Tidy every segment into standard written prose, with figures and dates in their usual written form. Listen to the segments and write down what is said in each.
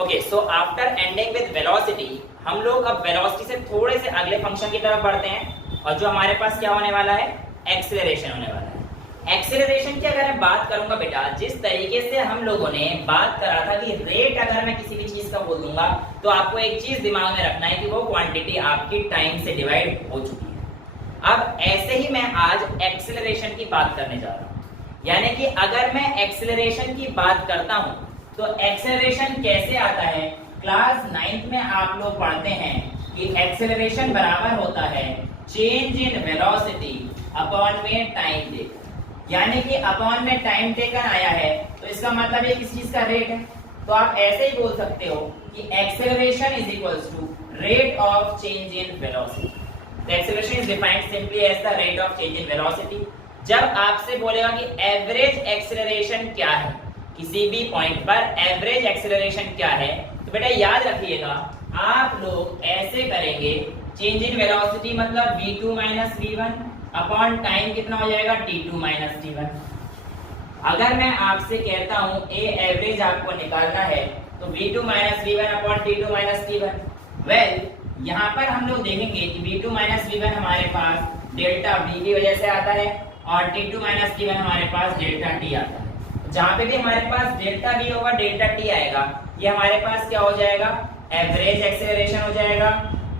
Okay, so after ending with velocity हम लोग अब वेलोसिटी से थोड़े से अगले फंक्शन की तरफ बढ़ते हैं और जो हमारे पास क्या होने वाला है, एक्सेलरेशन होने वाला है। एक्सेलरेशन की अगर मैं बात करूंगा बेटा, जिस तरीके से हम लोगों ने बात करा था कि रेट अगर मैं किसी भी चीज का बोल दूंगा तो आपको एक चीज दिमाग में रखना है कि वो क्वांटिटी आपकी टाइम से डिवाइड हो चुकी है। अब ऐसे ही मैं आज एक्सेलरेशन की बात करने जा रहा हूं, यानी कि अगर मैं एक्सेलरेशन की बात करता हूं तो एक्सेलरेशन कैसे आता है। क्लास 9th में आप लोग पढ़ते हैं कि एक्सेलरेशन बराबर होता है चेंज इन वेलोसिटी अपॉन में टाइम टेकन, यानी कि अपॉन में टाइम टेकन आया है तो इसका मतलब ये किस चीज का रेट है। तो आप ऐसे ही बोल सकते हो कि acceleration is equals to rate of change in velocity. The acceleration is defined simply as the rate of change in velocity. जब आपसे बोलेगा कि एवरेज एक्सेलरेशन क्या है, किसी भी पॉइंट पर एवरेज एक्सेलरेशन क्या है, तो बेटा याद रखिएगा आप लोग ऐसे करेंगे, चेंज इन वेलोसिटी मतलब v2 minus v1 upon time कितना हो जाएगा t2 माइनस t1। अगर मैं आपसे कहता हूं ए एवरेज आपको निकालना है तो v2 minus v1 upon t2 minus t1। Well यहां पर हम लोग देखेंगे कि v2 माइनस v1 हमारे पास डेल्टा v की वजह से आता है और t2 माइनस t1 हमारे पास डेल्टा t आता है। जहां पे भी हमारे पास डेल्टा v होगा डेल्टा t आएगा, ये हमारे पास क्या हो जाएगा, एवरेज एक्सेलरेशन हो जाएगा।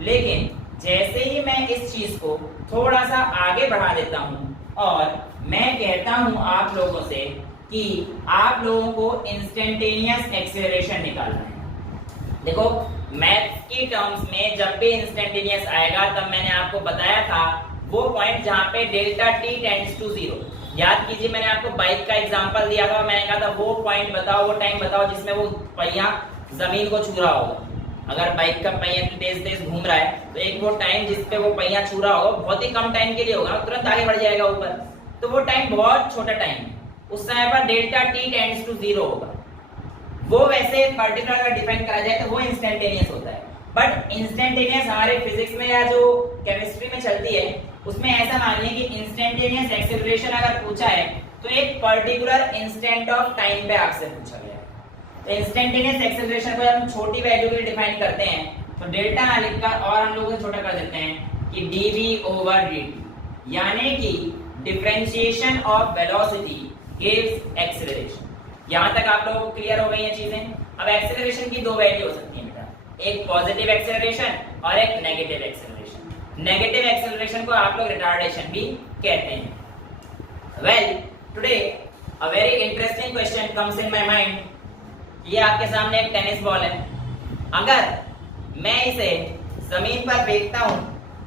लेकिन जैसे ही मैं इस चीज को थोड़ा सा आगे बढ़ा देता हूं और मैं कहता हूं आप लोगों से कि आप लोगों को इंस्टेंटेनियस एक्सेलरेशन निकालना है। देखो मैथ की टर्म्स में जब भी इंस्टेंटेनियस आएगा तब मैंने आपको बताया था वो पॉइंट जहां पे डेल्टा t टेंड्स टू 0। याद कीजिए मैंने आपको बाइक का एग्जांपल दिया था, मैंने कहा था वो पॉइंट बताओ, वो टाइम बताओ जिसमें वो पहिया जमीन को छू रहा होगा। अगर बाइक का पहिया तेज तेज घूम रहा है तो एक वो टाइम जिसपे वो पहिया छू रहा होगा बहुत ही कम टाइम के लिए होगा, तुरंत आगे बढ़ जाएगा ऊपर, तो वो टाइम बहुत छोटा टाइम है। उस समय पर डेल्टा t टेंड्स टू 0 होगा। वो वैसे पर्टिकुलर अगर डिफाइन करा जाए तो वो इंस्टेंटेनियस होता है। बट इंस्टेंटेनियस हमारे फिजिक्स में या जो केमिस्ट्री में चलती है उसमें ऐसा मानिए कि इंस्टेंटेनियस एक्सेलरेशन अगर पूछा है तो एक पर्टिकुलर इंस्टेंट ऑफ टाइम पे आपसे पूछा गया है। तो इंस्टेंटेनियस एक्सेलरेशन को जब हम छोटी वैल्यू के लिए डिफाइन करते हैं तो डेल्टा ना लिखकर और हम लोग छोटा कर देते हैं कि dv ओवर dt, यानी कि differentiation of velocity gives acceleration. यहां तक आप लोगों को क्लियर हो गई ये चीजें। अब एक्सेलरेशन की दो वैल्यू हो सकती है बेटा, एक पॉजिटिव एक्सेलरेशन और एक नेगेटिव एक्सेलरेशन। नेगेटिव एक्सेलरेशन को आप लोग रिटार्डेशन भी कहते हैं। Well today a very interesting question comes in my mind. ये आपके सामने एक टेनिस बॉल है, अगर मैं इसे जमीन पर फेंकता हूं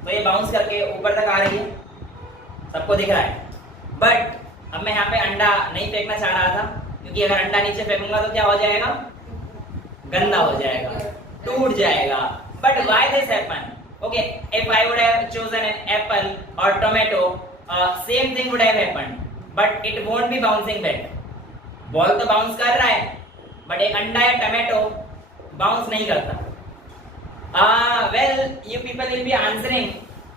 तो ये बाउंस करके ऊपर तक आ रही है, सबको दिख रहा है। बट अब मैं यहाँ पे अंडा नहीं फेंकना चाह रहा था क्योंकि अगर अंडा नीचे फेंकूंगा तो क्या हो जाएगा, गंदा हो जाएगा, टूट जाएगा। But why this happen? Okay, if I would have chosen an apple और tomato, same thing would have happened, but it won't be bouncing back. Ball तो बाउंस कर रहा है बट एक अंडा या टोमेटो बाउंस नहीं करता। Well you people will be answering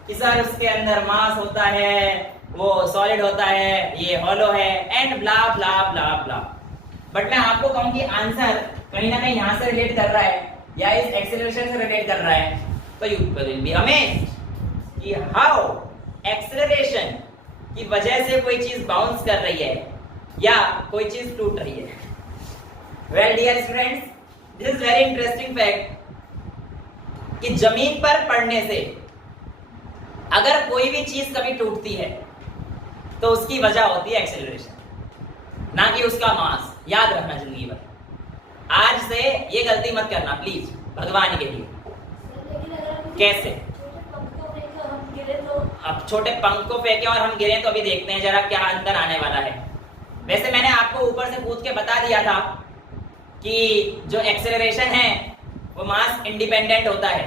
कि सर उसके अंदर मास होता है, वो सॉलिड होता है, ये हॉलो है and blah blah blah blah. But मैं आपको कहूं कि आंसर कहीं ना कहीं यहां से रिलेट कर रहा है या इस एक्सेलरेशन से रिलेट कर रहा है, तो यू विल बी अमेज्ड कि हाउ एक्सेलरेशन की वजह से कोई चीज बाउंस कर रही है या कोई चीज टूट रही है। Well dear students, this is very interesting fact कि जमीन पर पड़ने से अगर कोई भी चीज कभी टूटती है तो उसकी वजह होती है एक्सेलरेशन, ना कि उसका मास। याद रखना जिंदगी भर। आज से ये गलती मत करना प्लीज, भगवान के लिए। कैसे? अब छोटे पंख को फेंके और हम गिरे तो अभी देखते हैं जरा क्या अंतर आने वाला है। वैसे मैंने आपको ऊपर से कूद के बता दिया था कि जो एक्सेलरेशन है वो मास इंडिपेंडेंट होता है,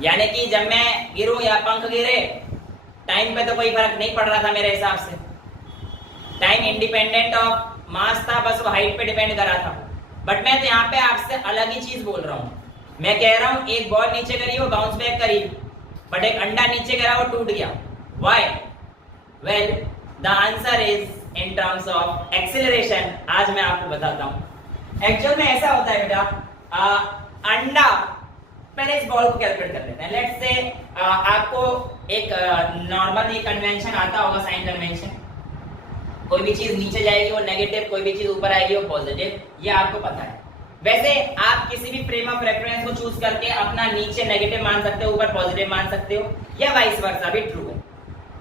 यानी कि जब मैं गिरूं या पंख गिरे टाइम पे तो कोई फर्क नहीं पड़ रहा था मेरे हिसाब से। टाइम इंडिपेंडेंट ऑफ मास था, बस वो हाइट पे डिपेंड कर रहा था। बट मैं तो यहाँ पे आपसे अलग ही चीज बोल रहा हूँ। मैं कह रहा हूँ एक बॉल नीचे करी वो बाउंस बैक करी, बट एक अंडा नीचे गिरा वो टूट गया। Why? Well the answer is in terms of acceleration. आज मैं आपको बताता हूँ एक्चुअल में ऐसा होता है बेटा, अंडा, पहले इस बॉल को कैलकुलेट कर लेते हैं। लेट्स से आपको एक नॉर्मल ये कन्वेंशन आता होगा, साइन कन्वेंशन। कोई भी चीज नीचे जाएगी वो नेगेटिव, कोई भी चीज ऊपर आएगी वो पॉजिटिव, ये आपको पता है। वैसे आप किसी भी फ्रेम ऑफ रेफरेंस को चूज करके अपना नीचे नेगेटिव मान सकते हो, ऊपर पॉजिटिव मान सकते हो, या वाइस वर्सा भी ट्रू है।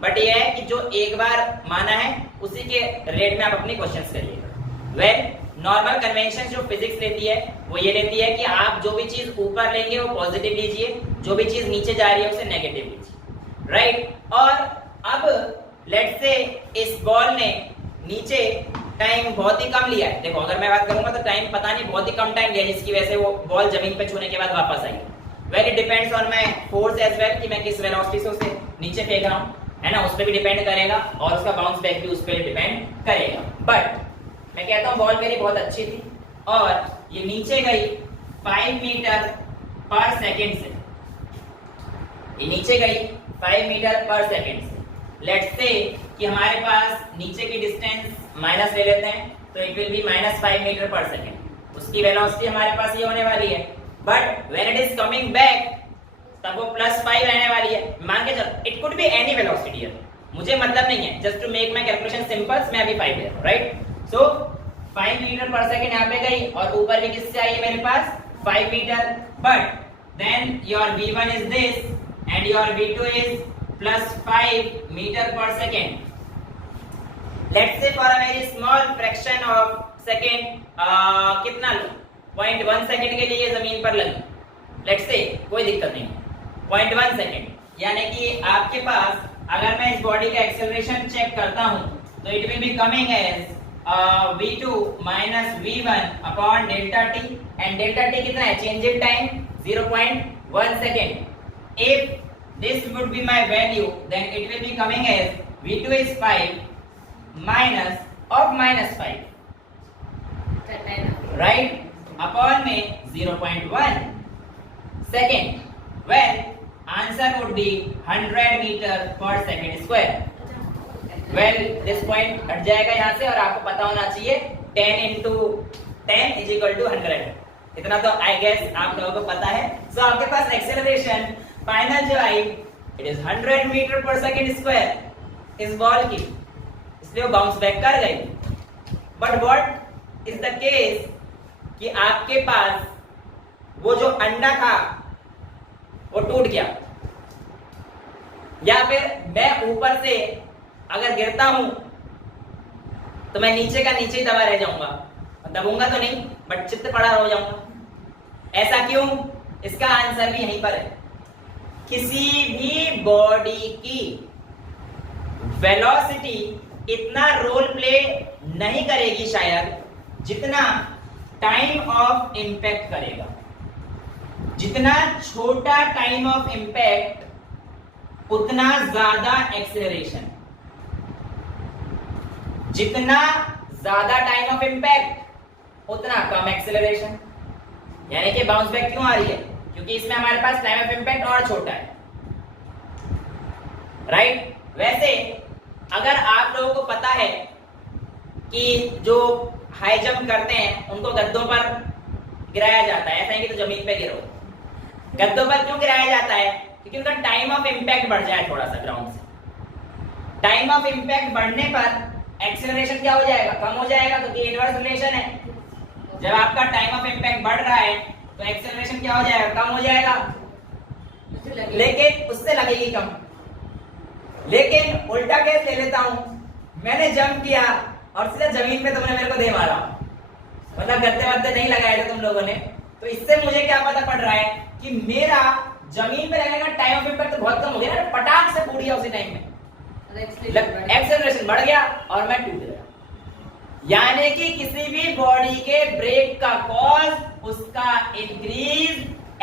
बट ये है कि जो एक बार माना है उसी के रेट में आप अपनी क्वेश्चंस करिएगा। वेल, नॉर्मल कन्वेंशन जो फिजिक्स लेती है वो ये लेती है कि आप जो भी चीज ऊपर लेंगे वो पॉजिटिव लीजिए, जो भी चीज नीचे जा रही है उसे नेगेटिव लीजिए, राइट। और अब लेट्स से इस बॉल ने नीचे टाइम बहुत ही कम लिया है। देखो अगर मैं बात करूंगा तो टाइम पता नहीं, बहुत ही कम टाइम लिया जिसकी वजह से वो बॉल जमीन पे छूने के बाद वापस आई। Well, it depends on my force as well, कि मैं किस वेलोसिटी से उसे नीचे फेंक रहा हूं, है ना, उस पर भी डिपेंड करेगा, और उसका बाउंस बैक भी उस पर डिपेंड करेगा। बट मैं कहता हूं बॉल मेरी बहुत अच्छी थी और ये नीचे गई 5 मीटर पर सेकेंड से, ये नीचे गई 5 मीटर पर सेकेंड से। लेट्स से कि हमारे पास नीचे की डिस्टेंस माइनस ले लेते हैं, तो it will be -5 metre per second. उसकी वेलोसिटी हमारे पास ये होने वाली है। But when it is coming back तब वो +5 रहने वाली है। मान के चलो it could be any velocity here, मुझे मतलब नहीं है, just to make my calculation simple, मैं अभी 5 ले रहा हूं, right. So 5 metre per second यहाँ पे गई और ऊपर भी किससे आई है मेरे पास 5 metre. But then your v1 is this and your v2 is +5 metre per second. Let's say for a very small fraction of second, कितना लो, 0.1 सेकेंड के लिए जमीन पर लगी, लेट्स से कोई दिक्कत नहीं, 0.1 सेकेंड, यानी कि आपके पास अगर मैं इस बॉडी का एक्सेलरेशन चेक करता हूं तो it will be coming as v2 minus v1 upon delta t, and delta t कितना है, change in time 0.1 second. If this would be my value, then it will be coming as v2 is 5 minus of -5, right, upon में 0.1 second. Well, answer would be 100 meter per second square. Well, this point हट जाएगा यहाँ से, और आपको पता होना चाहिए 10 into 10 is equal to 100। इतना तो आई गेस आप लोगों को पता है। So आपके पास एक्सेलरेशन फाइनल जो आई it is 100 metre per second square इस बॉल की, इसलिए वो बाउंस बैक कर गई। But what is the case कि आपके पास वो जो अंडा था वो टूट गया, या फिर मैं ऊपर से अगर गिरता हूं तो मैं नीचे का नीचे ही दबा रह जाऊंगा, दबूंगा तो नहीं बट चित्त पड़ा हो जाऊंगा। ऐसा क्यों? इसका आंसर भी यहीं पर है। किसी भी बॉडी की वेलोसिटी इतना रोल प्ले नहीं करेगी शायद जितना टाइम ऑफ इंपैक्ट करेगा। जितना छोटा टाइम ऑफ इंपैक्ट उतना ज्यादा एक्सेलरेशन, जितना ज्यादा टाइम ऑफ इंपैक्ट उतना कम एक्सेलरेशन। यानी कि बाउंस बैक क्यों आ रही है? क्योंकि इसमें हमारे पास टाइम ऑफ इंपैक्ट और छोटा है, राइट। वैसे अगर आप लोगों को पता है कि जो हाई जंप करते हैं उनको गद्दों पर गिराया जाता है, ऐसा नहीं कि तो जमीन पे गिरो। गद्दों पर क्यों गिराया जाता है? क्योंकि उनका टाइम ऑफ इंपैक्ट बढ़ जाए थोड़ा सा ग्राउंड से। टाइम ऑफ इंपैक्ट बढ़ने पर एक्सेलरेशन क्या हो जाएगा? कम हो जाएगा, क्योंकि इनवर्स रिलेशन है। जब आपका टाइम ऑफ इंपैक्ट बढ़ रहा है तो एक्सेलरेशन क्या हो जाएगा? कम हो जाएगा, लेकिन उससे लगेगी कम। लेकिन उल्टा केस ले लेता हूं, मैंने जंप किया और सीधा जमीन पे तुमने मेरे को दे मारा, मतलब गद्दे वद्दे नहीं लगाए थे तुम लोगों ने, तो इससे मुझे क्या पता पड़ रहा है कि मेरा जमीन पे रहने का टाइम ऑफ इंपैक्ट तो बहुत कम हो गया ना, पटाख से फूट गया उसी टाइम में, एक्सेलरेशन बढ़ गया और मैं टूट गया। यानी कि किसी भी बॉडी के ब्रेक का कॉज उसका इंक्रीज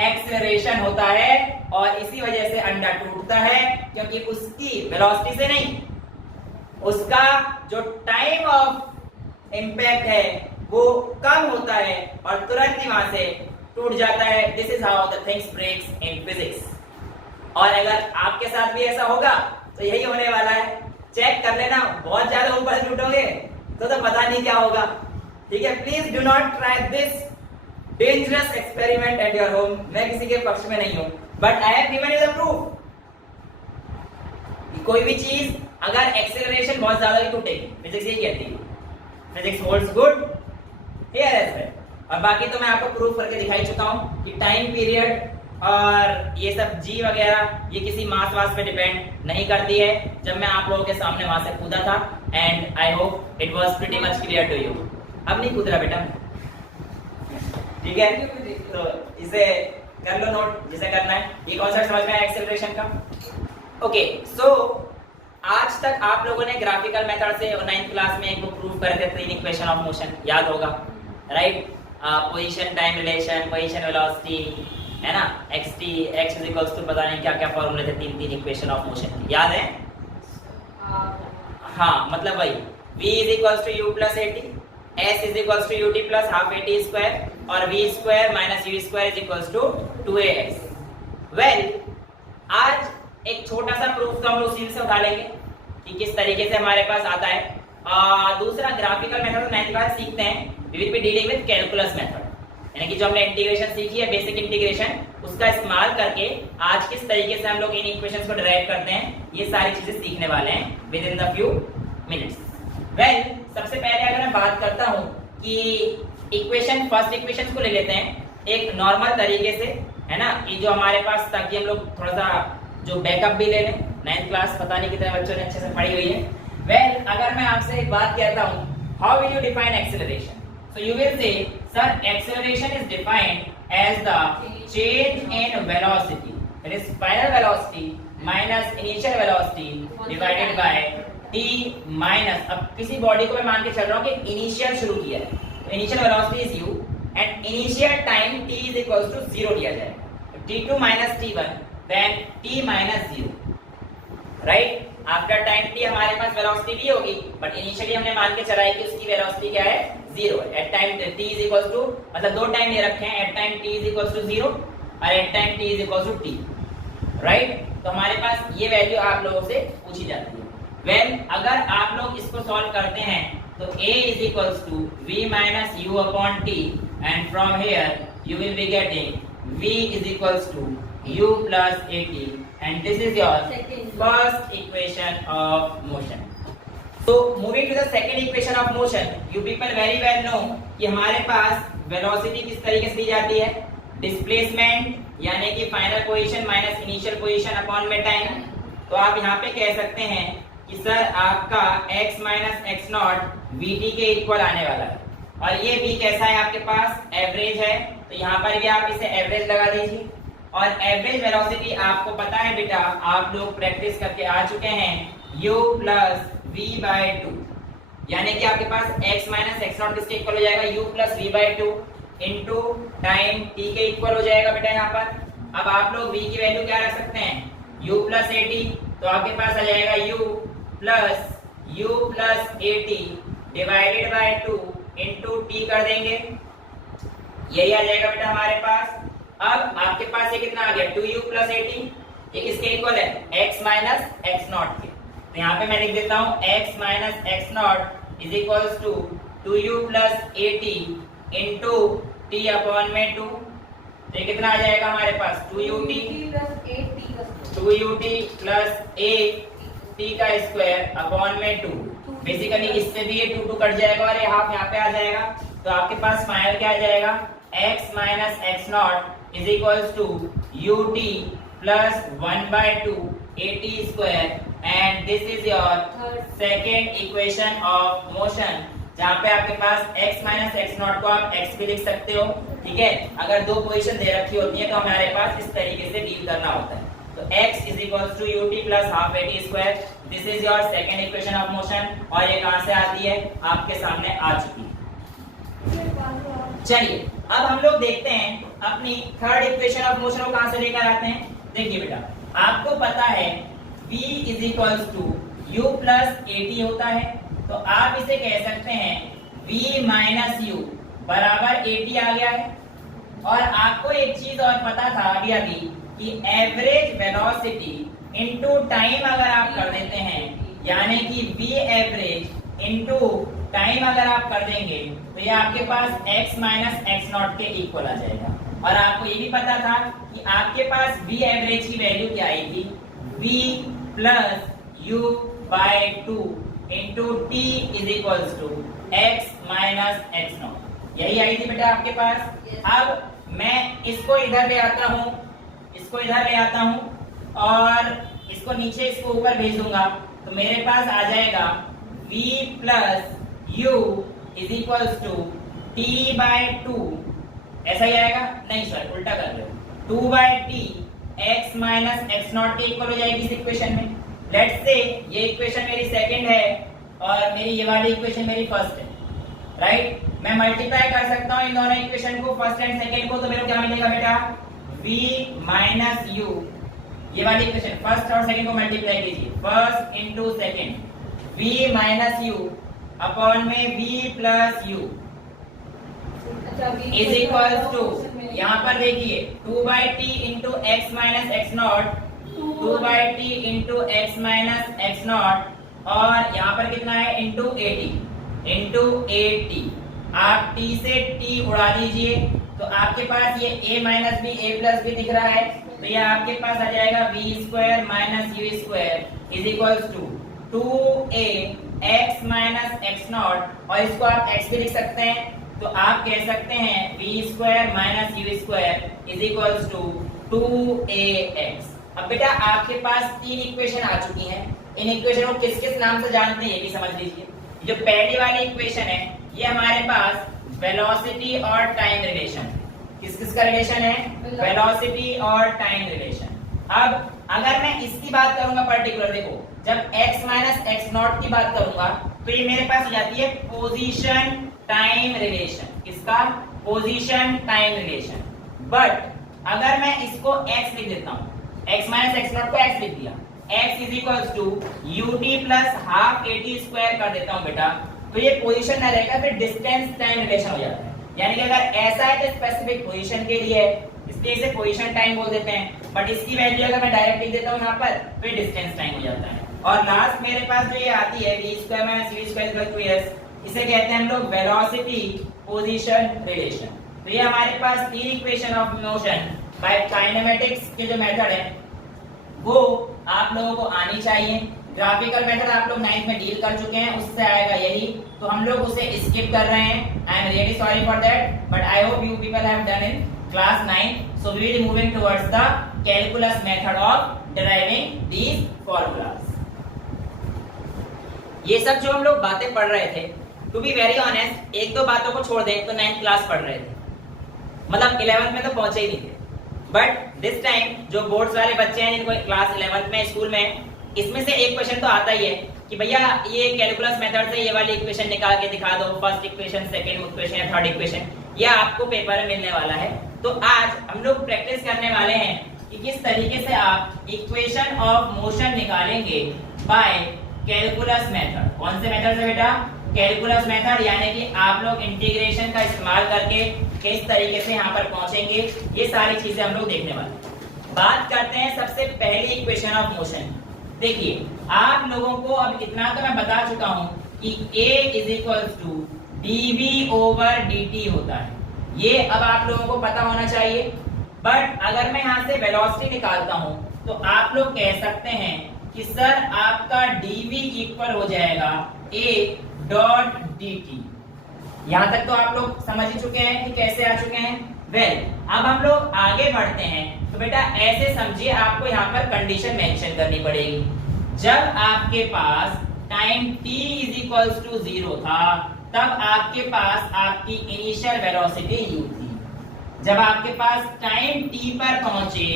एक्सेलरेशन होता है, और इसी वजह से अंडा टूटता है, क्योंकि उसकी वेलोसिटी से नहीं, उसका जो टाइम ऑफ इंपैक्ट है वो कम होता है और तुरंत ही वहां से टूट जाता है। This is how the things breaks in physics. और अगर आपके साथ भी ऐसा होगा तो यही होने वाला है। चेक कर लेना, बहुत ज्यादा ऊपर टूटोगे तो पता नहीं क्या होगा, ठीक है, please do not try this dangerous experiment at your home. मैं किसी के पक्ष में नहीं हूं, but I have given you the proof. कोई भी चीज अगर एक्सेलरेशन बहुत ज्यादा भी टूटेगी, फिजिक्स यही कहती है, physics holds good here as well. और बाकी तो मैं आपको प्रूफ करके दिखाई चुका हूं कि टाइम पीरियड और ये सब जी वगैरह ये किसी मास वास पे डिपेंड नहीं करती है, जब मैं आप लोगों के सामने वहां से कूदा था। And I hope it was pretty much clear to you. अब नहीं कूद रहा बेटा, ठीक है, तो इसे कर लो नोट जिसे करना है। ये कॉन्सेप्ट समझ में आया एक्सेलरेशन का? ओके, सो आज तक आप लोगों ने ग्राफिकल मेथड से 9th क्लास में एक वो प्रूव करे थे, 3 इक्वेशन ऑफ मोशन, याद होगा, right? Position time relation, position velocity, है ना, xt x is equals to पता नहीं क्या क्या फॉर्मूले थे, 3 इक्वेशन ऑफ मोशन, याद है? हाँ, मतलब वही v is equals to u plus at, s is equals to ut plus half at square, और v square minus u square is equals to 2ax। Well, आज एक छोटा सा प्रूफ तो हम लोग सीन से उठा लेंगे कि किस तरीके से हमारे पास आता है। दूसरा ग्राफिकल मेथड 9th क्लास सीखते हैं, we will be dealing with calculus method, यानी कि जो हमने इंटीग्रेशन सीखी है, बेसिक इंटीग्रेशन, उसका इस्तेमाल करके आज किस तरीके से हम लोग इन इक्वेशंस को डिराइव करते हैं, ये सारी चीजें सीखने वाले हैं with in the few minutes. Well, सबसे पहले अगर मैं बात करता हूं कि इक्वेशन, फर्स्ट इक्वेशन को ले लेते हैं एक नॉर्मल तरीके से, है ना, कि जो हमारे पास, ताकि हम लोग थोड़ा सा जो बैकअप भी ले लें। 9th क्लास पता नहीं कितने बच्चों ने अच्छे से पढ़ी हुई है। वेल, अगर मैं आपसे एक बात कहता हूं, how will you define acceleration? So you will say, sir, acceleration is defined as the change in velocity, that is final velocity minus initial velocity divided by t minus, अब किसी बॉडी को मैं मान के चल रहा हूँ कि इनिशियल शुरू किया है, तो initial velocity is u and initial time t is equals to 0 दिया जाएगा, t2 minus t1 then t minus 0, right? After time t हमारे पास वेलोसिटी भी होगी, बट इनिशियली हमने मान के चला है कि उसकी वेलोसिटी क्या है, 0 है। At time t is equals to, मतलब दो टाइम ले रखे हैं, at time t is equals to 0 और at time t is equals to t, right? तो हमारे पास ये वैल्यू आप लोगों से पूछी जाती है। वेल, अगर आप लोग इसको सॉल्व करते हैं तो a is equals to v minus u upon t and from here you will be getting v is equals to u plus at, and this is your first equation of motion. So moving to the second equation of motion, you people very well know कि हमारे पास velocity किस तरीके से दी जाती है, displacement यानी कि final position minus initial position upon में time। तो आप यहाँ पे कह सकते हैं कि सर आपका x minus x naught vt के इक्वल आने वाला है, और ये v कैसा है आपके पास, एवरेज है, तो यहाँ पर भी आप इसे एवरेज लगा दीजिए। और एवरेज वेलोसिटी आपको पता है बेटा, आप लोग प्रैक्टिस करके आ चुके हैं, u प्लस v बाई 2, यानी कि आपके पास x माइनस एक्स नॉट किसके इक्वल हो जाएगा, u plus v by 2 into time t के इक्वल हो जाएगा बेटा यहाँ पर। अब आप लोग v की वैल्यू क्या रख सकते हैं, u प्लस at, तो आपके पास आ जाएगा u plus at divided by 2 into t कर देंगे, यही आ जाएगा बेटा हमारे पास। अब आपके पास ये कितना आ गया, 2u प्लस at, ये किसके इक्वल है, x माइनस एक्स नॉट के। तो यहाँ पे मैं लिख देता हूँ x minus x naught is equals to 2u plus at into t upon में 2, तो ये कितना आ जाएगा हमारे पास, 2ut प्लस at का स्क्वायर अपॉन में 2। बेसिकली इससे भी ये 2 कट जाएगा और ये हाफ यहाँ पे आ जाएगा, तो आपके पास फाइनल क्या आ जाएगा, x minus x not is equals to ut plus 1 by 2 at square, and this is your second equation of motion, जहाँ पे आपके पास x minus x नॉट को आप x भी लिख सकते हो, ठीक है? अगर दो पोजीशन दे रखी होती है तो हमारे पास इस तरीके से डील करना होता है। तो x is equals to ut plus half at square, this is your second equation of motion, और ये कहाँ से आती है, आपके सामने आ चुकी है। चलिए अब हम लोग देखते हैं अपनी थर्ड इक्वेशन ऑफ मोशन को कहां से लेकर आते हैं। देखिए बेटा, आपको पता है v is equals to u plus at होता है, तो आप इसे कह सकते हैं v माइनस u बराबर at आ गया है। और आपको एक चीज और पता था अभी अभी कि एवरेज वेलोसिटी इनटू टाइम अगर आप कर देते हैं, यानी कि v एवरेज इनटू टाइम अगर आप कर देंगे तो ये आपके पास x माइनस एक्स नॉट के इक्वल आ जाएगा। और आपको ये भी पता था कि आपके पास v एवरेज की वैल्यू क्या आई थी, v plus u by 2 into t is equals to x minus x naught, यही आई थी बेटा आपके पास। अब मैं इसको इधर ले आता हूँ, इसको इधर ले आता हूँ और इसको नीचे इसको ऊपर भेज दूंगा, तो मेरे पास आ जाएगा v plus u is equals to t by 2, ऐसा ही आएगा, नहीं सर उल्टा कर रहे हो, 2 by t x minus x naught के इक्वल हो जाएगी इस इक्वेशन में। लेट्स से ये इक्वेशन मेरी सेकंड है और मेरी ये वाली इक्वेशन मेरी फर्स्ट है, राइट। मैं मल्टीप्लाई कर सकता हूँ इन दोनों इक्वेशन को, फर्स्ट एंड सेकंड को, तो मेरे को क्या मिलेगा बेटा, v माइनस u, ये वाली इक्वेशन फर्स्ट और सेकंड को मल्टीप्लाई कीजिए, first into second, v minus u upon में v plus u is equals to, यहाँ पर देखिए 2 by t into x minus x naught, 2 by t into x minus x naught, और यहाँ पर कितना है इंटू ए टी। आप t से t उड़ा दीजिए तो आपके पास ये a minus b a plus b दिख रहा है, तो ये आपके पास आ जाएगा v square minus u square is equals to 2a x minus x naught, और इसको आप x भी लिख सकते हैं, तो आप कह सकते हैं v square minus u square is equals to 2ax। अब बेटा आपके पास तीन इक्वेशन आ चुकी हैं, इन इक्वेशन को किस किस नाम से जानते हैं ये भी समझ लीजिए। जो पहली वाली इक्वेशन है ये हमारे पास वेलोसिटी और टाइम रिलेशन, किस किस का रिलेशन है, वेलोसिटी और टाइम रिलेशन। अब अगर मैं इसकी बात करूंगा पर्टिकुलर, देखो जब x माइनस एक्स नॉट की बात करूंगा तो ये मेरे पास हो जाती है पोजीशन टाइम रिलेशन, किसका, पोजीशन टाइम रिलेशन। बट अगर मैं इसको x लिख देता हूँ, x माइनस एक्स नॉट को x लिख दिया, x is equals to ut plus half at square कर देता हूँ बेटा, तो ये पोजीशन ना रहेगा, फिर डिस्टेंस टाइम रिलेशन हो जाता है। यानी कि अगर ऐसा है तो स्पेसिफिक पोजीशन के लिए है, इसलिए इसे पोजीशन टाइम बोल देते हैं, बट इसकी वैल्यू अगर मैं डायरेक्ट लिख देता हूँ यहाँ पर तो डिस्टेंस टाइम हो जाता है। और लास्ट मेरे पास जो ये आती है v square minus u square equal to s, इसे कहते हैं हम लोग वेलोसिटी पोजीशन रिलेशन। तो ये हमारे पास तीन equation of motion by kinematics के जो मेथड है वो आप लोगों को आनी चाहिए। ग्राफिकल मेथड आप लोग 9th में डील कर चुके हैं, उससे आएगा यही, तो हम लोग उसे स्किप कर रहे हैं। I am really sorry for that, but I hope you people have done in class 9, so we will moving towards the calculus method of deriving these formulas. ये सब जो हम लोग बातें पढ़ रहे थे, टू बी वेरी ऑनेस्ट, एक दो बातों को छोड़ दें तो 9th क्लास पढ़ रहे थे, मतलब 11th में तो पहुंचे ही नहीं थे। बट दिस टाइम जो बोर्ड्स वाले बच्चे हैं जिनको क्लास 11th में स्कूल में, इसमें से एक क्वेश्चन तो आता ही है कि भैया ये कैलकुलस मेथड से ये वाली इक्वेशन निकाल के दिखा दो, फर्स्ट इक्वेशन, सेकंड इक्वेशन या थर्ड इक्वेशन, ये आपको पेपर में मिलने वाला है। तो आज हम लोग प्रैक्टिस करने वाले हैं कि किस तरीके से आप इक्वेशन ऑफ मोशन निकालेंगे बाय कैलकुलस मेथड। कौन से मेथड से बेटा, कैलकुलस मेथड, यानी कि आप लोग इंटीग्रेशन का इस्तेमाल करके किस तरीके से यहाँ पर पहुंचेंगे, ये सारी चीजें हम लोग देखने वाले हैं। बात करते हैं सबसे पहली इक्वेशन ऑफ मोशन। देखिए आप लोगों को अब इतना तो मैं बता चुका हूं कि A is equals to dv over dt होता है, ये अब आप लोगों को पता होना चाहिए। बट अगर मैं यहाँ से वेलोसिटी निकालता हूं तो आप लोग कह सकते हैं कि सर आपका dv इक्वल हो जाएगा A डॉट dt। यहाँ तक तो आप लोग समझ ही चुके हैं कि कैसे आ चुके हैं। वेल, अब हम लोग आगे बढ़ते हैं, तो बेटा ऐसे समझिए आपको यहाँ पर कंडीशन मेंशन करनी पड़ेगी। जब आपके पास time t is equals to 0 था, तब आपके पास आपकी इनिशियल वेलोसिटी u थी। जब आपके पास टाइम t पर पहुंचे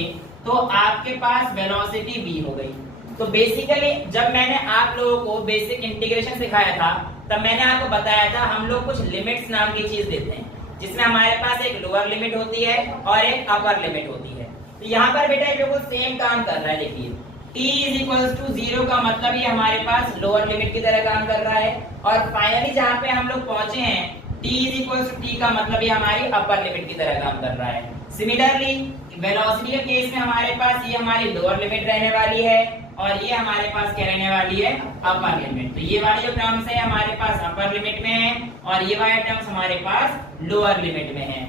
तो आपके पास वेलोसिटी v हो गई। तो बेसिकली जब मैंने आप लोगों को बेसिक इंटीग्रेशन सिखाया था, तब मैंने आपको बताया था हम लोग कुछ लिमिट्स नाम की चीज देते हैं, जिसमें हमारे पास एक लोअर लिमिट होती है और एक अपर लिमिट होती है। तो यहाँ पर बेटा बिल्कुल सेम काम कर रहा है। देखिए t इज इक्वल्स टू 0 का मतलब ये हमारे पास लोअर लिमिट की तरह काम कर रहा है, और फाइनली जहाँ पे हम लोग पहुंचे हैं t is equal to t का मतलब ये हमारी अपर लिमिट की तरह काम कर रहा है। सिमिलरली वेलोसिटी के केस में हमारे पास ये हमारी लोअर लिमिट रहने वाली है और ये हमारे पास क्या रहने वाली है, अपर लिमिट। तो ये वाली जो टर्म्स है हमारे पास अपर लिमिट में है और ये वाले टर्म्स हमारे पास लोअर लिमिट में है।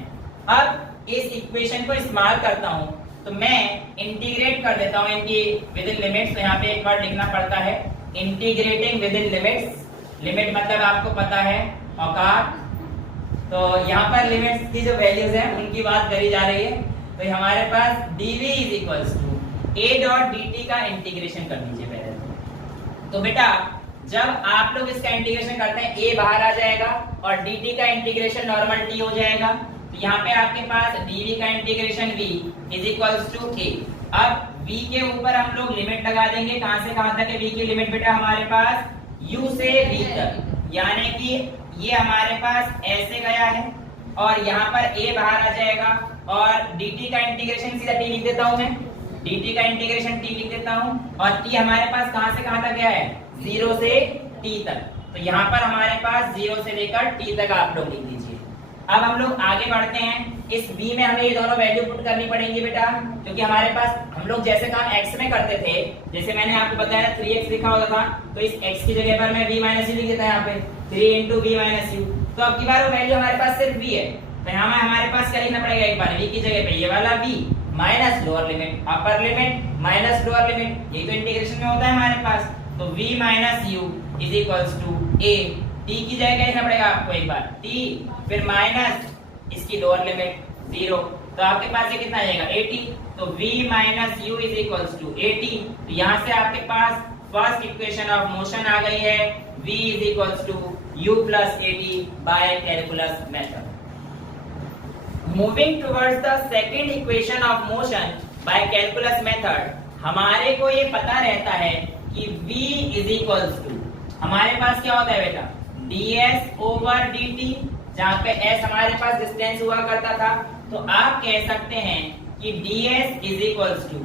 अब इस इक्वेशन को इस्तेमाल करता हूं तो मैं इंटीग्रेट कर देता हूं इनकी विद इन लिमिट्स। तो यहाँ पे एक बार लिखना पड़ता है integrating with in limits. Limit मतलब आपको पता है औकात, तो यहाँ पर लिमिट्स की जो वैल्यूज है उनकी बात करी जा रही है। तो हमारे पास dv is equals to a dot dt का इंटीग्रेशन कर दीजिए पहले। तो बेटा जब आप लोग इसका इंटीग्रेशन करते हैं a बाहर आ जाएगा और dt का इंटीग्रेशन नॉर्मल t हो जाएगा। तो यहाँ पे आपके पास dv का integration v is equals to a। अब v के ऊपर हम लोग लिमिट लगा देंगे। कहां से कहां तक है v की लिमिट बेटा, हमारे पास u से v तक, यानी कि ये हमारे पास ऐसे गया है और यहाँ पर a बाहर आ जाएगा और dt का इंटीग्रेशन सीधा t लिख देता हूं मैं, dt का इंटीग्रेशन t लिख देता हूं और t हमारे पास कहां से कहां तक गया है, 0 से t तक। तो यहाँ पर हमारे पास 0 से लेकर t तक आप लोग लिख दीजिए। अब हम लोग आगे बढ़ते हैं। इस b में हमें ये दोनों वैल्यू पुट करनी पड़ेंगी बेटा, क्योंकि हमारे पास हम लोग जैसे काम x में करते थे, जैसे मैंने आपको बताया 3x लिखा होता था, तो इस x की जगह पर मैं v माइनस u लिख देता यहाँ पे 3 into v माइनस u। तो अब की बार वो वैल्यू हमारे पास सिर्फ v है, तो यहाँ हमारे पास क्या लिखना पड़ेगा, एक बार v की जगह पे ये वाला v minus lower limit upper limit minus lower limit, ये तो इंटीग्रेशन में होता है हमारे पास। तो v minus u is equals to a, t की जगह क्या लिखना पड़ेगा आपको, एक बार t फिर माइनस इसकी लोअर लिमिट 0, तो आपके पास ये कितना आ जाएगा 80। तो v minus u is equals to 80। तो यहाँ से आपके पास फर्स्ट इक्वेशन ऑफ मोशन आ गई है, v is equals to u plus 80 by calculus method. Moving towards the second equation of motion by calculus method, हमारे को ये पता रहता है कि v इज इक्वल्स टू, हमारे पास क्या होता है बेटा, ds ओवर dt, जहाँ पे s हमारे पास डिस्टेंस हुआ करता था। तो आप कह सकते हैं कि ds is equals to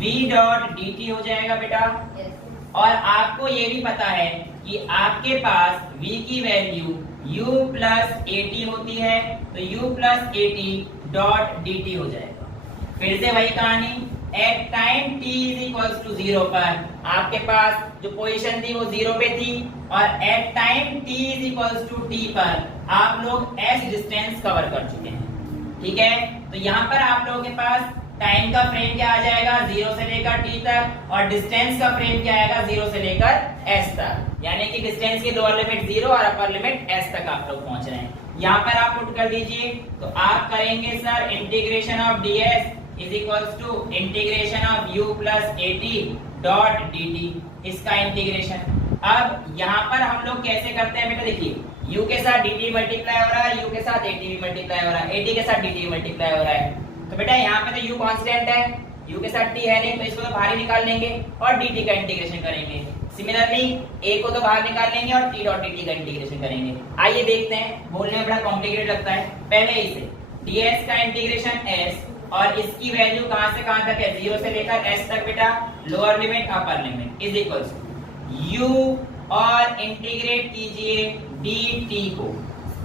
v dot dt हो जाएगा बेटा। और आपको ये भी पता है कि आपके पास v की वैल्यू u प्लस 80 होती है, तो u प्लस 80 डॉट dt हो जाएगा। फिर से वही कहानी, at time t is equals to 0 पर आपके पास जो पोजीशन थी वो 0 पे थी, और at time t is equals to t पर आप लोग s डिस्टेंस कवर कर चुके हैं। ठीक है, तो यहाँ पर आप लोगों के पास टाइम का फ्रेम क्या आ जाएगा, 0 से लेकर t तक, और डिस्टेंस का फ्रेम क्या आएगा, 0 से लेकर s तक, यानी कि डिस्टेंस की लोअर लिमिट 0 और अपर लिमिट s तक आप लोग पहुंच रहे हैं। यहाँ पर आप पुट कर दीजिए, तो आप करेंगे sir integration of ds is equals to integration of u plus 80 dot dt, इसका इंटीग्रेशन। अब यहाँ पर हम लोग कैसे करते हैं बेटा, देखिए u के साथ dt मल्टीप्लाई हो रहा है, u के साथ 80 भी मल्टीप्लाई हो रहा है, 80 के साथ dt मल्टीप्लाई हो रहा है। तो बेटा यहाँ पे तो u कांस्टेंट है, u के साथ t है नहीं, तो इसको तो बाहर ही निकाल लेंगे और dt का इंटीग्रेशन करेंगे। सिमिलरली a को तो बाहर निकाल लेंगे और t डॉट dt का इंटीग्रेशन करेंगे। आइए देखते हैं, बोलने में बड़ा कॉम्प्लिकेटेड लगता है। पहले इसे ds का इंटीग्रेशन s, और इसकी वैल्यू कहां से कहां तक है, 0 से लेकर s तक बेटा, lower limit upper limit is equals u, और इंटीग्रेट कीजिए dt को,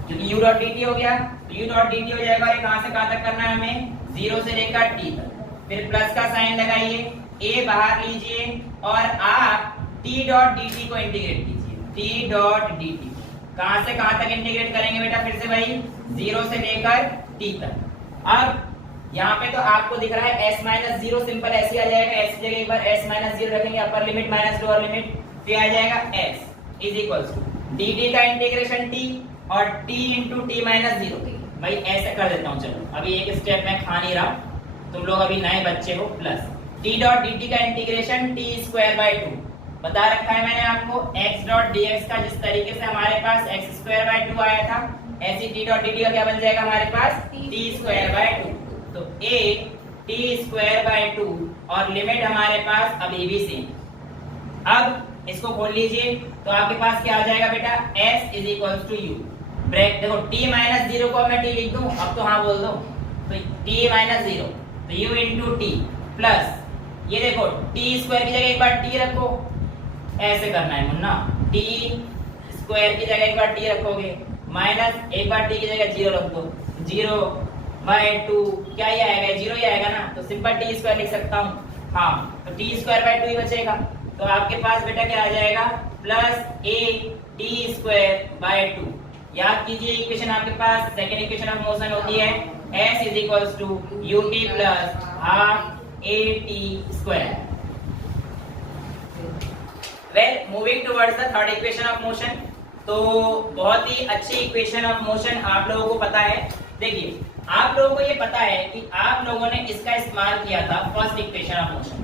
क्योंकि u डॉट dt हो गया तो u डॉट dt हो जाएगा। ये कहां से कहां तक करना है हमें, 0 से लेकर t तक, फिर प्लस का साइन लगाइए, a बाहर लीजिए और आप t डॉट dt को इंटीग्रेट कीजिए, t डॉट dt कहां से कहां तक इंटीग्रेट करेंगे बेटा, फिर से वही 0 से लेकर t तक। अब यहाँ पे तो आपको दिख रहा है s माइनस 0, सिंपल ऐसे आ जाएगा, s की जगह एक बार s माइनस 0 रखेंगे, upper limit minus lower limit, फिर आ जाएगा s is equals to dt का इंटीग्रेशन t और t इंटू टी माइनस 0। भाई ऐसे कर देता हूँ, चलो अभी एक स्टेप में खा नहीं रहा, तुम लोग अभी नए बच्चे हो, प्लस t डॉट dt का इंटीग्रेशन t स्क्वायर बाय 2 बता रखा है मैंने आपको, x डॉट dx का जिस तरीके से हमारे पास x स्क्वायर बाय 2 आया था, ऐसे t डॉट dt का क्या बन जाएगा हमारे पास, t स्क्वायर बाय 2। तो a t स्क्वायर बाय 2 और लिमिट हमारे पास अभी भी सेम। अब इसको खोल लीजिए, तो आपके पास क्या आ जाएगा बेटा, s is equals to u, break देखो t माइनस 0 को मैं t लिख दूं, अब तो हाँ बोल दो, तो t माइनस 0 तो u इंटू टी प्लस ये देखो t स्क्वायर की जगह एक बार t रखो, ऐसे करना है मुन्ना, t स्क्वायर की जगह एक बार t रखोगे माइनस एक बार टी की जगह 0 रख दो, 0/2 क्या ही आएगा, 0 ही आएगा ना, तो सिंपल टी स्क्वायर लिख सकता हूँ। हाँ तो t²/2 ही बचेगा, तो आपके पास बेटा क्या आ जाएगा प्लस a t²/2। याद कीजिए इक्वेशन आपके पास सेकंड इक्वेशन ऑफ मोशन होती है s is equals to ut plus half at²। Well moving towards the third equation of motion, तो बहुत ही अच्छी इक्वेशन ऑफ मोशन आप लोगों को पता है। देखिए आप लोगों को ये पता है कि आप लोगों ने इसका इस्तेमाल किया था first equation of motion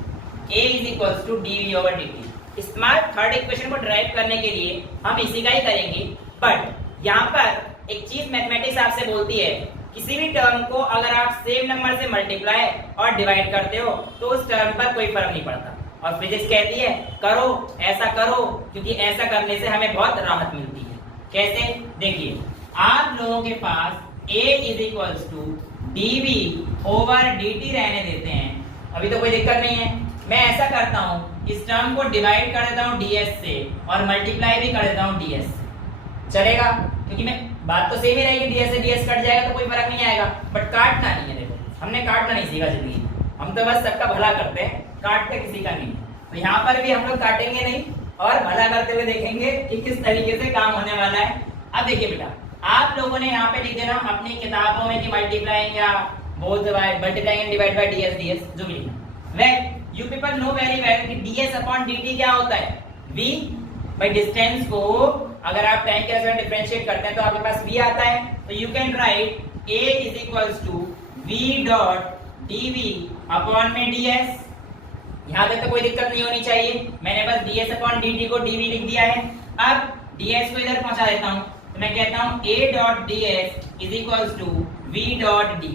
a is equals to dv/dt। इस्तेमाल थर्ड इक्वेशन को ड्राइव करने के लिए हम इसी का ही करेंगे, बट यहाँ पर एक चीज मैथमेटिक्स आपसे बोलती है, किसी भी टर्म को अगर आप सेम नंबर से मल्टीप्लाई और डिवाइड करते हो तो उस टर्म पर कोई फर्क नहीं पड़ता, और फिजिक्स कहती है करो ऐसा करो, क्योंकि ऐसा करने से हमें बहुत राहत मिलती है। कैसे, देखिए आप लोगों के पास a is equals to dv/dt रहने देते हैं, अभी तो कोई दिक्कत नहीं है। मैं ऐसा करता हूँ इस टर्म को डिवाइड कर देता हूँ ds से और मल्टीप्लाई भी कर देता हूँ ds से, चलेगा? क्योंकि मैं बात तो सेम ही रहेगी, ds से ds कट जाएगा तो कोई फर्क नहीं आएगा, बट काटना नहीं है। देखो हमने काटना नहीं सीखा जिंदगी, हम तो बस सबका भला करते हैं, काटते किसी का नहीं। तो यहाँ पर भी हम लोग काटेंगे नहीं और भला करते हुए देखेंगे कि किस तरीके से काम होने वाला है। अब देखिए बेटा आप लोगों ने यहाँ पे लिख देना अपनी किताबों में कि मल्टीप्लाइंग या both multiplying and divide by ds जो भी लिखना। Well you people know very well कि ds/dt क्या होता है, v बाय डिस्टेंस को अगर आप टाइम के साथ डिफरेंशिएट करते हैं तो आपके पास v आता है, तो you can write a is equals to v.dv/ds। यहाँ तक तो कोई दिक्कत नहीं होनी चाहिए, मैंने बस ds/dt को dv लिख दिया है। अब ds को इधर पहुंचा देता हूँ, तो मैं कहता हूँ a.ds is equals to v.dv।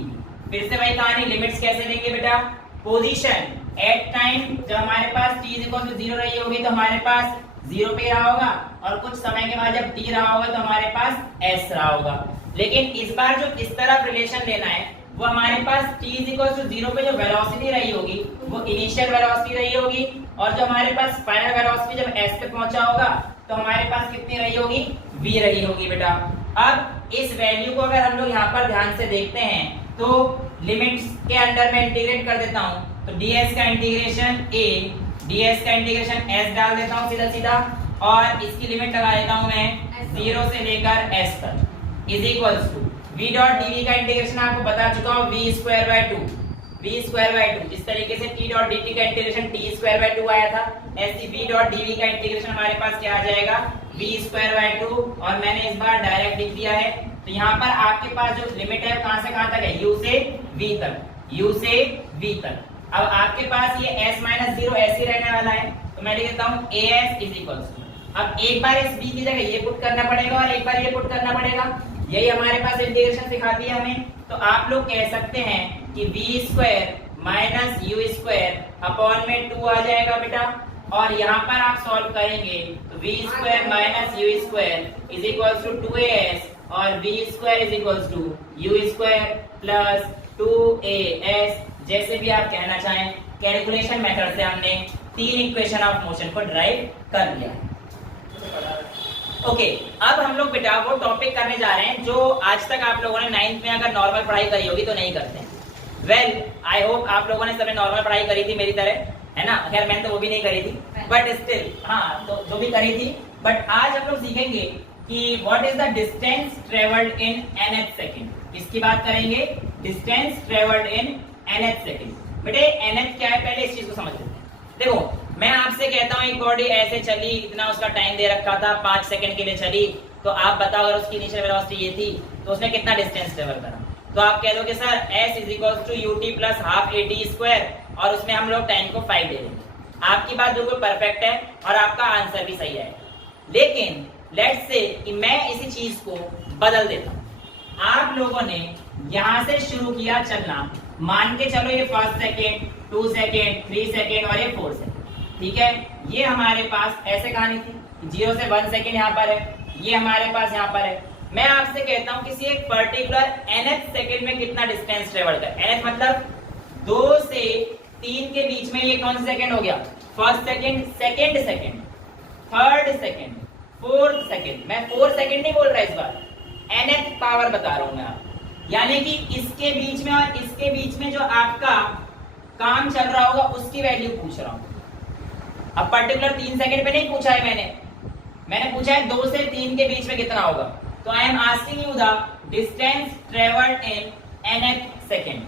फिर से वही कहानी, लिमिट्स कैसे देंगे बेटा, पोजीशन एट टाइम जब हमारे पास t इज इक्वल टू 0 रही होगी तो हमारे पास 0 पे रहा होगा, और कुछ समय के बाद जब t रहा होगा तो हमारे पास s रहा होगा। लेकिन इस बार जो इस तरफ रिलेशन लेना है वो हमारे पास t इज इक्वल टू 0 पे जो वेलोसिटी रही होगी वो इनिशियल वेलोसिटी रही होगी, और जो हमारे पास फाइनल वेलोसिटी जब s पे पहुंचा होगा तो हमारे पास कितनी रही होगी, v रही होगी बेटा। अब इस वैल्यू को अगर हम लोग यहाँ पर ध्यान से देखते हैं तो लिमिट्स के अंदर मैं इंटीग्रेट कर देता हूँ, तो ds का इंटीग्रेशन a, ds का इंटीग्रेशन s डाल देता हूँ सीधा सीधा, और इसकी लिमिट लगा देता हूँ मैं 0 से लेकर s तक इज इक्वल्स टू v.dv का इंटीग्रेशन आपको बता चुका हूँ v²/2 इस तरीके से t.dt का इंटीग्रेशन t²/2 आया था, ऐसे v.dv का इंटीग्रेशन हमारे पास क्या आ जाएगा v²/2, और मैंने इस बार डायरेक्ट लिख दिया है। तो यहाँ पर आपके पास जो लिमिट है कहां से कहां तक है, u से v तक। अब आपके पास ये s-0 ऐसे रहने वाला है, तो मैं लिख देता हूँ as इज इक्वल्स टू, अब एक बार इस b की जगह ये पुट करना पड़ेगा और एक बार ये पुट करना पड़ेगा, यही हमारे पास इंटीग्रेशन सिखाती है हमें। तो आप लोग कह सकते हैं कि v² - u² 2 आ जाएगा बेटा, और यहाँ पर आप सॉल्व करेंगे तो v² - u² is equals to 2as, और v² is equals to u² plus 2as, जैसे भी आप कहना चाहें। कैलकुलेशन मेथड से हमने 3 इक्वेशन ऑफ मोशन को ड्राइव कर लिया। ओके, अब हम लोग बेटा वो टॉपिक करने जा रहे हैं जो आज तक आप लोगों ने 9th में अगर नॉर्मल पढ़ाई करी होगी तो नहीं करते। वेल आई होप आप लोगों ने सबने नॉर्मल पढ़ाई करी थी मेरी तरह, है ना? खैर मैंने तो वो भी नहीं करी थी, बट स्टिल हाँ तो जो भी करी थी। बट आज हम लोग सीखेंगे कि what is the distance travelled in nth second. इसकी बात करेंगे, distance travelled in nth second. बेटे nth क्या है, पहले इस चीज को समझ लेते हैं। देखो मैं आपसे कहता हूँ एक बॉडी ऐसे चली, इतना उसका टाइम दे रखा था, 5 सेकंड के लिए चली, तो आप बताओ अगर उसकी इनिशियल वेलोसिटी ये थी तो उसने कितना डिस्टेंस ट्रेवल करा। तो आप कह दोगे sir s is equals to ut plus half at², और उसमें हम लोग टाइम को 5 दे देंगे। आपकी बात बिल्कुल परफेक्ट है और आपका आंसर भी सही है, लेकिन लेट्स से कि मैं इसी चीज को बदल देता हूँ। आप लोगों ने यहाँ से शुरू किया चलना, मान के चलो ये 1 सेकेंड, 2 सेकेंड, 3 सेकेंड और ये 4 सेकेंड, ठीक है? ये हमारे पास ऐसे कहानी थी, 0 से 1 सेकेंड यहाँ पर है, ये हमारे पास यहाँ पर है। मैं आपसे कहता हूँ किसी एक पर्टिकुलर nth सेकेंड में कितना डिस्टेंस ट्रेवल कर, nth मतलब 2 से 3 के बीच में ये कौन सा सेकेंड हो गया, first second, second second, third second, fourth second. मैं 4 सेकेंड नहीं बोल रहा इस बार, nth पावर बता रहा हूं मैं आपको, यानी कि इसके बीच में और इसके बीच में जो आपका काम चल रहा होगा उसकी वैल्यू पूछ रहा हूं। अब पर्टिकुलर 3 सेकंड पे नहीं पूछा है मैंने पूछा है 2 से 3 के बीच में कितना होगा। तो I am asking you the distance travelled in nth second.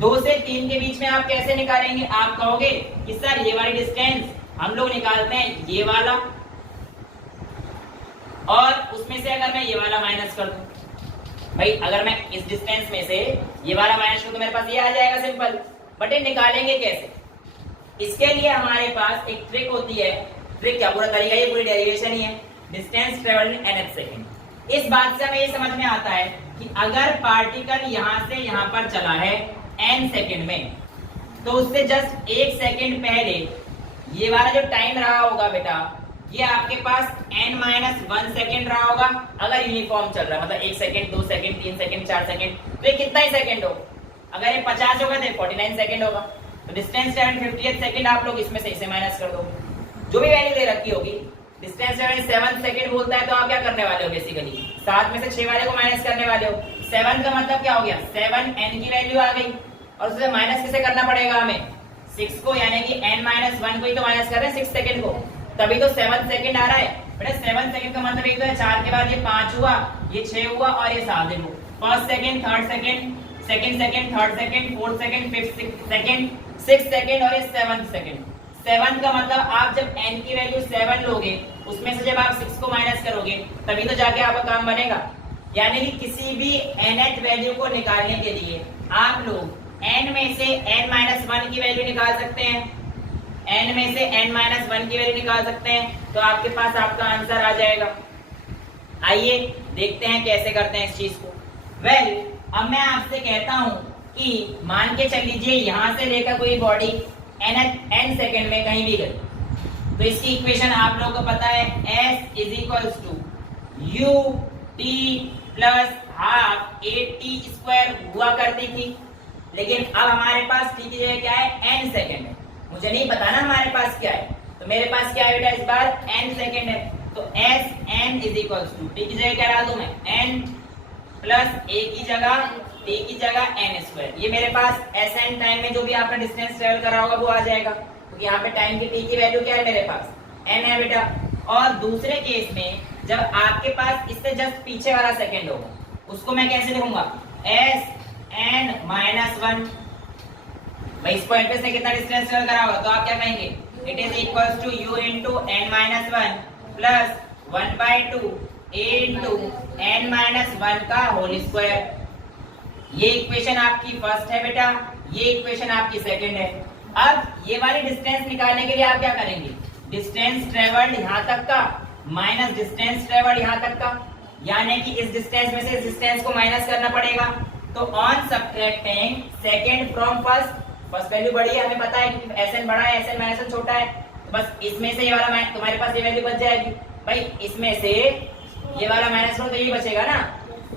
2 से 3 के बीच में आप कैसे निकालेंगे? आप कहोगे कि सर ये वाली डिस्टेंस हम लोग निकालते हैं ये वाला, और उसमें से अगर मैं ये वाला माइनस कर दूं, भाई अगर मैं इस डिस्टेंस में से ये वाला माइनस करूं तो मेरे पास ये आ जाएगा सिंपल। बट ये निकालेंगे कैसे? इसके लिए हमारे पास एक ट्रिक होती है। ट्रिक क्या, पूरा तरीका ये पूरी डेरिवेशन ही है, distance travelled in nth second. इस बात से हमें ये समझ में आता है कि अगर पार्टिकल यहां से यहां पर चला है n सेकंड में, तो उससे जस्ट 1 सेकंड पहले ये वाला जो टाइम रहा होगा बेटा, ये आपके पास n-1 सेकंड रहा होगा। अगर यूनिफॉर्म चल रहा है, मतलब 1 सेकंड, 2 सेकंड, 3 सेकंड, 4 सेकंड, तो ये कितना ही सेकंड हो? अगर ये 50 होगा तो 49 सेकंड होगा। तो डिस्टेंस 50th सेकंड आप लोग इसमें से इसे माइनस कर दो, जो भी वैल्यू दे रखी होगी। डिस्टेंस 7 सेकंड बोलता है, तो आप क्या करने वाले हो? बेसिकली 7 में से 6 वाले को माइनस करने वाले हो। 7 का मतलब क्या हो गया? 7 n की वैल्यू आ गई, और उससे माइनस किसे करना पड़ेगा हमें? 6 को, यानी कि n-1 को ही तो माइनस कर रहे हैं 6 सेकंड को, तभी तो 7 सेकंड आ रहा है बेटा। 7 सेकंड का मतलब एक तो है 4 के बाद ये 5 हुआ, ये 6 हुआ, और ये 7 दिन हुआ। First second, third second, second second, third second, fourth second, fifth second, sixth second, और ये 7th सेकंड। 7 का मतलब आप जब n की वैल्यू 7 लोगे, उसमें से जब आप 6 को माइनस करोगे, तभी तो जाके आपका काम बनेगा। यानी कि किसी भी nth वैल्यू को निकालने के लिए आप लोग n में से n-1 की वैल्यू निकाल सकते हैं, n में से n-1 की वैल्यू निकाल सकते हैं, तो आपके पास आपका आंसर आ जाएगा। आइए देखते हैं कैसे करते हैं इस चीज को। वेल, अब मैं आपसे कहता हूं कि मान के चल लीजिए यहां से लेकर कोई बॉडी n सेकंड में कहीं भी गई, तो इसकी इक्वेशन आप लोगों को पता है, s is equals to u t plus half a t square हुआ करती थी। लेकिन अब हमारे पास t की जगह क्या है? n सेकंड है। मुझे नहीं पता ना हमारे पास क्या है, तो मेरे पास क्या है बेटा इस बार? n सेकंड है। तो s n is equals to t की जगह क्या डाल दूं मैं? n प्लस a की जगह t की जगह n स्क्वायर। ये मेरे पास sn टाइम में जो भी आपने डिस्टेंस ट्रेवल करा होगा वो आ जाएगा, क्योंकि यहाँ पे टाइम की t की वैल्यू क्या है मेरे पास? n है बेटा। और दूसरे केस में जब आपके पास इससे जस्ट पीछे वाला सेकंड होगा, उसको मैं कैसे लिखूंगा? sn-1। भाई इस पॉइंट पे से कितना डिस्टेंस ट्रेवल करा होगा, तो आप क्या कहेंगे? It is equals to u into n-1 plus 1/2 a into n-1 का होल स्क्वायर। ये इक्वेशन आपकी फर्स्ट है बेटा, ये इक्वेशन आपकी सेकंड है। अब ये वाली डिस्टेंस निकालने के लिए आप क्या करेंगे? डिस्टेंस ट्रेवल्ड यहाँ तक का माइनस डिस्टेंस ट्रेवल्ड यहाँ तक का, यानी कि इस डिस्टेंस में से इस डिस्टेंस को माइनस करना पड़ेगा। तो on subtracting second from first value बड़ी है, हमें पता है कि Sn बड़ा है, Sn माइनस छोटा है, तो बस इसमें से ये वाला माइनस, तुम्हारे पास ये वैल्यू बच जाएगी। भाई इसमें से ये वाला माइनस करो तो ये बचेगा ना,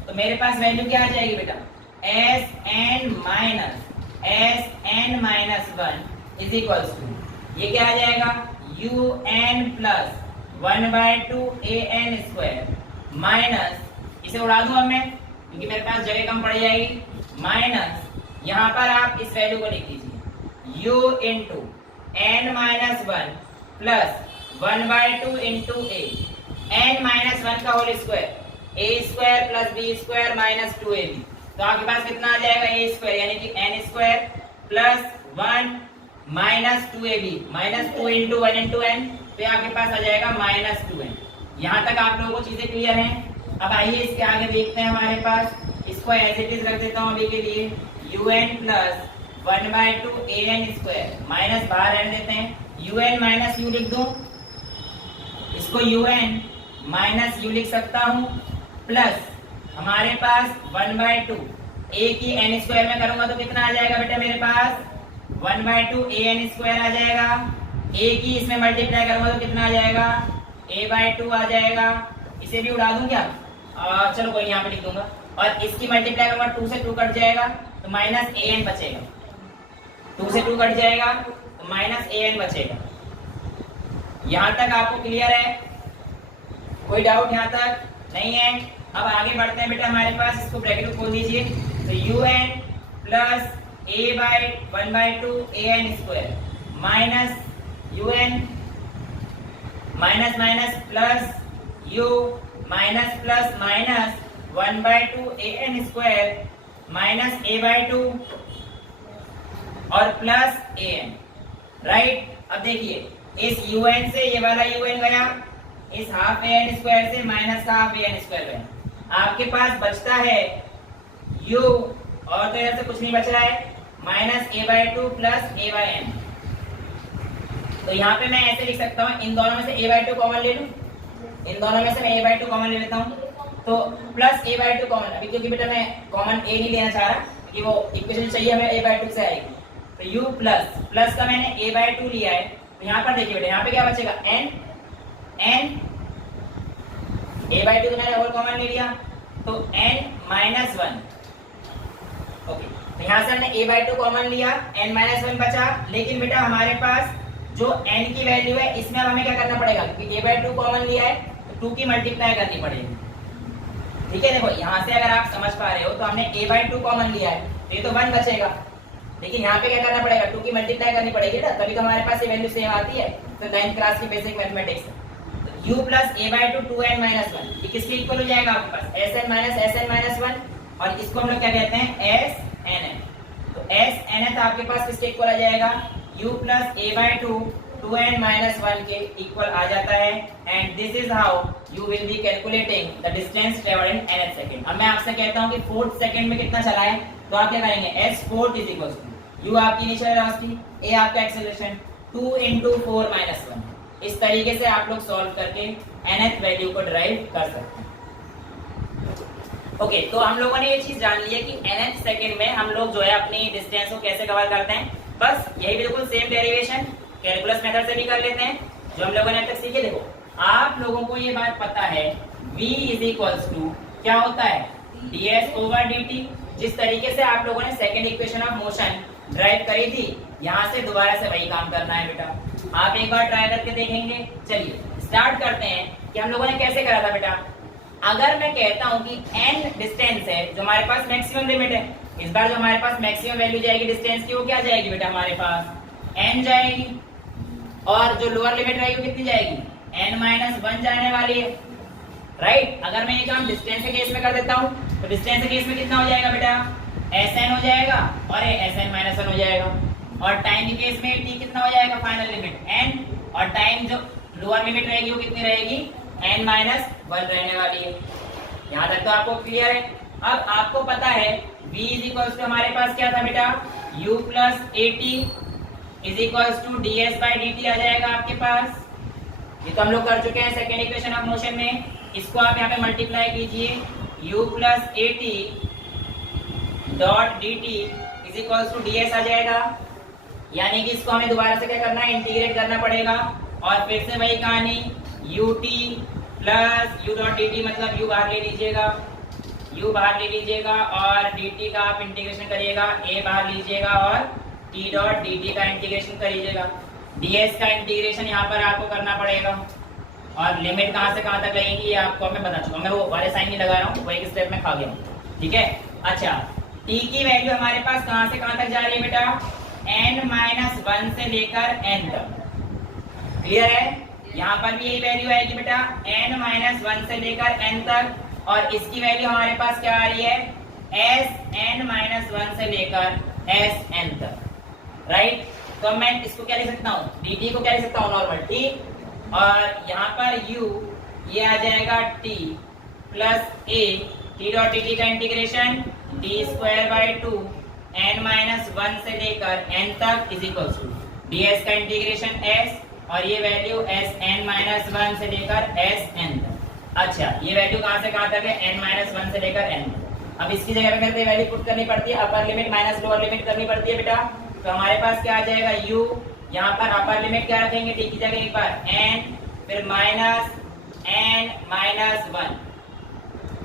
तो मेरे पास वैल्यू क्या आ जाएगी बेटा? Sn-1 इज इक्वल्स टू, ये क्या आ जाएगा? un plus 1/2 an square minus, इसे उड़ा दूं अब मैं क्योंकि मेरे पास जगह कम पड़ जाएगी, माइनस यहाँ पर आप इस वैल्यू को लिख लीजिए u into n-1 plus 1/2 into a, n-1 का whole square, a square plus b square minus 2ab। तो आपके पास कितना आ जाएगा? a स्क्वायर यानी कि n square plus 1 minus 2ab minus 2 into 1 into n, तो आपके पास आ जाएगा माइनस 2n। यहाँ तक आप लोगों को चीजें क्लियर हैं? अब आइए इसके आगे देखते हैं हमारे पास, इसको एज इट इज रख देता हूँ अभी के लिए, un plus 1/2 an square minus बाहर रहने देते हैं, un माइनस u लिख दूं, इसको un माइनस u लिख सकता हूँ, प्लस हमारे पास 1/2 a की n स्क्वायर में करूंगा तो कितना आ जाएगा बेटा मेरे पास? 1/2 an स्क्वायर आ जाएगा। a की इसमें मल्टीप्लाई करूंगा तो कितना आ जाएगा? a/2 आ जाएगा। इसे भी उड़ा दूं क्या? चलो कोई यहाँ पे लिख दूंगा, और इसकी मल्टीप्लाई करूंगा 2 से 2 कट जाएगा तो माइनस an बचेगा, 2 से 2 कट जाएगा तो माइनस an बचेगा। यहाँ तक आपको क्लियर है? कोई डाउट यहाँ तक नहीं है? अब आगे बढ़ते हैं बेटा, हमारे पास इसको ब्रैकेट को खोल दीजिए, तो un plus a by 1/2 an square minus un minus minus plus u minus plus minus 1/2 an square minus a/2 और प्लस an, राइट। अब देखिए इस un से ये वाला un गया, इस हाफ an स्क्वायर से माइनस का हाफ an स्क्वायर गया, आपके पास बचता है u और तो इधर से कुछ नहीं बच रहा है, माइनस a/2 प्लस a/n। तो यहाँ पे मैं ऐसे लिख सकता हूँ, इन दोनों में से a/2 कॉमन ले लूं, इन दोनों में से मैं a/2 कॉमन ले लेता हूँ, तो प्लस a/2 कॉमन, अभी क्योंकि बेटा मैं कॉमन a नहीं लेना चाह रहा क्योंकि वो इक्वेशन चाहिए हमें a/2 से आएगी, तो u प्लस प्लस का मैंने a/2 लिया है, तो यहाँ पर देखिए बेटा यहाँ पे क्या बचेगा n a/2 को मैंने और कॉमन ले लिया, तो n माइनस 1, ओके। तो यहाँ से हमने a/2 कॉमन लिया, n माइनस 1 बचा, लेकिन बेटा हमारे पास जो n की वैल्यू है इसमें अब हमें क्या करना पड़ेगा, क्योंकि a/2 कॉमन लिया है तो 2 की मल्टीप्लाई करनी पड़ेगी, ठीक है। देखो यहाँ से अगर आप समझ पा रहे हो तो हमने a/2 कॉमन लिया है तो ये तो 1 बचेगा, लेकिन यहाँ पे क्या करना पड़ेगा, 2 की मल्टीप्लाई करनी पड़ेगी ना, तभी तो हमारे पास ये वैल्यू सेम आती है। तो 9th क्लास की basic mathematics, u plus a/2 2n minus 1, ये किसके इक्वल हो जाएगा आपके पास, sn माइनस 1, और इसको हम लोग क्या कहते हैं snn, तो snn आपके पास किसके इक्वल आ जाएगा, u plus a/2 2n minus 1 के इक्वल आ जाता है, and this is how you will be calculating the distance travelled in nth second. अब मैं आपसे कहता हूं कि 4th सेकंड में कितना चला है, तो आप क्या करेंगे, s4 is equal to u आपकी इनिशियल वेलोसिटी, a आपका एक्सेलरेशन, 2 into 4 minus 1। इस तरीके से आप लोग सॉल्व करके nth वैल्यू को डिराइव कर सकते हैं। ओके, तो हम लोगों ने ये चीज जान ली है कि nth सेकंड में हम लोग जो है अपनी डिस्टेंस को कैसे कवर करते हैं। बस यही बिल्कुल सेम डेरिवेशन कैलकुलस मेथड से भी कर लेते हैं जो हम लोगों ने अब तक सीखे। देखो आप लोगों को ये बात पता है v इज इक्वल्स टू क्या होता है, ds ओवर dt। जिस तरीके से आप लोगों ने second equation of motion drive करी थी, यहाँ से दोबारा से वही काम करना है बेटा। आप एक बार ट्राई करके देखेंगे। चलिए स्टार्ट करते हैं कि हम लोगों ने कैसे करा था बेटा। अगर मैं कहता हूं कि n डिस्टेंस है जो हमारे पास मैक्सिमम लिमिट है, इस बार जो हमारे पास मैक्सिमम वैल्यू जाएगी डिस्टेंस की वो क्या जाएगी बेटा, हमारे पास n जाएगी, और जो लोअर लिमिट रहेगी वो कितनी जाएगी, n माइनस 1 जाने वाली है, राइट। अगर मैं ये काम डिस्टेंस के केस में कर देता हूं तो डिस्टेंस के केस में कितना हो जाएगा बेटा, sn हो जाएगा और sn माइनस 1 हो जाएगा, और टाइम के केस में t कितना हो जाएगा, फाइनल लिमिट n, और टाइम जो लोअर लिमिट रहेगी वो कितनी रहेगी, n माइनस 1 रहने वाली है। यहाँ तक तो आपको क्लियर है। अब आपको पता है v इज इक्वल्स टू हमारे पास क्या था बेटा, u plus at is equals to ds by dt आ जाएगा आपके पास। ये तो हम लोग कर चुके हैं सेकेंड इक्वेशन ऑफ मोशन में। इसको आप यहाँ पे मल्टीप्लाई कीजिए, u plus at dot dt is equals to ds आ जाएगा। यानी कि इसको हमें दोबारा से क्या करना है, इंटीग्रेट करना पड़ेगा, और फिर से वही कहानी ut plus u dot dt, मतलब u बाहर ले लीजिएगा, u बाहर ले लीजिएगा और dt का आप इंटीग्रेशन करिएगा, a बाहर लीजिएगा और t डॉट dt का इंटीग्रेशन करिएगा। ds का इंटीग्रेशन यहाँ पर आपको करना पड़ेगा, और लिमिट कहाँ से कहाँ तक लगेगी ये आपको मैं बता चुका हूँ। मैं वो वाले साइन नहीं लगा रहा हूँ, वो एक स्टेप में खा गया हूँ, ठीक है। अच्छा, t की वैल्यू हमारे पास कहाँ से कहाँ तक जा रही है बेटा, n माइनस 1 से लेकर n तक, क्लियर है। यहाँ पर भी यही वैल्यू आएगी बेटा, n माइनस 1 से लेकर n तक, और इसकी वैल्यू हमारे पास क्या आ रही है, sn माइनस 1 से लेकर sn तक, राइट। तो मैं इसको क्या लिख सकता हूँ, dt को क्या लिख सकता हूँ, नॉर्मल t, और यहाँ पर u ये आ जाएगा t plus a, t dot dt का integration d square by 2 n minus 1 से लेकर n तक इज इक्वल टू ds का इंटीग्रेशन s, और ये वैल्यू sn माइनस 1 से लेकर sn तक। अच्छा, ये वैल्यू कहाँ से कहाँ तक है, n माइनस 1 से लेकर n तक। अब इसकी जगह पे मेरे को वैल्यू पुट करनी पड़ती है, अपर लिमिट माइनस लोअर लिमिट करनी पड़ती है बेटा। तो हमारे पास क्या आ जाएगा, u, यहाँ पर अपर लिमिट क्या रखेंगे, t की जगह एक बार n, फिर माइनस n माइनस 1,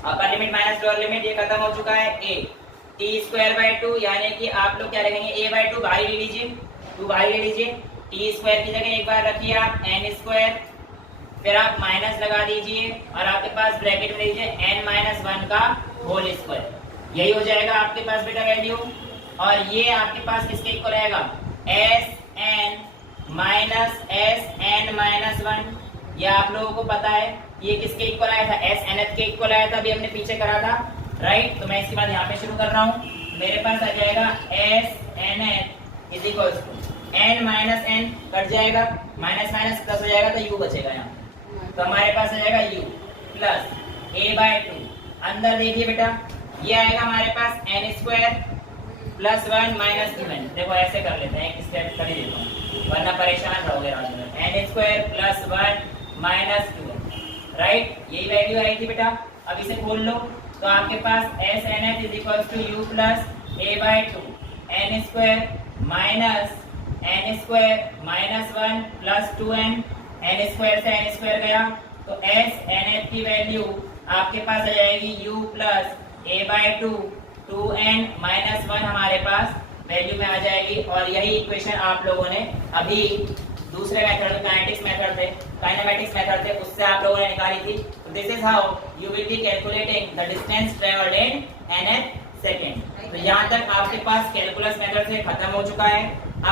अपर लिमिट माइनस लोअर लिमिट ये खत्म हो चुका है, a, t स्क्वायर बाई 2, यानी कि आप लोग क्या रखेंगे, a बाई 2 बाहर ले लीजिए, 2 बाहर ले लीजिए, t स्क्वायर की जगह एक बार रखिए आप n स्क्वायर, फिर आप माइनस लगा दीजिए और आपके पास ब्रैकेट में दीजिए n-1 का होल स्क्वायर, यही हो जाएगा आपके पास बेटा वैल्यू। और ये आपके पास किसके इक्वल आएगा, Sn माइनस Sn-1, ये आप लोगों को पता है ये किसके इक्वल आया था, Snth के इक्वल आया था, अभी हमने पीछे करा था, राइट। तो मैं इसके बाद यहाँ पे शुरू कर रहा हूँ, मेरे पास आ जाएगा Snth is equal to n-n cut जाएगा, माइनस माइनस प्लस हो जाएगा तो u बचेगा यहाँ, तो हमारे पास आ जाएगा u प्लस a/2, अंदर देखिए बेटा ये आएगा हमारे पास n² प्लस 1 माइनस 2n, देखो ऐसे कर लेते हैं, एक स्टेप कर ही देता हूँ वरना परेशान रहोगे रात में, n² plus 1 minus 2n, right, यही वैल्यू आई थी बेटा। अब इसे खोल लो तो आपके पास Snth is equal to u plus a/2 n² minus n² minus 1 plus 2n, n² से n² गया तो Snth की वैल्यू आपके पास आ जाएगी u plus a/2 2n minus 1 हमारे पास वैल्यू में आ जाएगी। और यही इक्वेशन आप लोगों ने अभी दूसरे मेथड में काइनेमेटिक्स मेथड थे उससे आप लोगों ने निकाली थी। तो this is how you will be calculating the distance travelled in nth second. तो यहाँ तक आपके पास कैलकुलस मेथड से खत्म हो चुका है।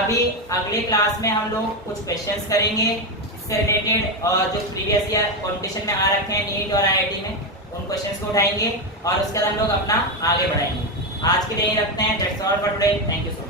अभी अगले क्लास में हम लोग कुछ क्वेश्चंस करेंगे इससे रिलेटेड, और जो प्रीवियस ईयर कॉम्पिटिशन में आ रखे हैं नीट और IIT में उन क्वेश्चंस को उठाएंगे और उसके बाद हम लोग अपना आगे बढ़ाएंगे। आज के लिए रखते हैं, that's all for today, thank you so much.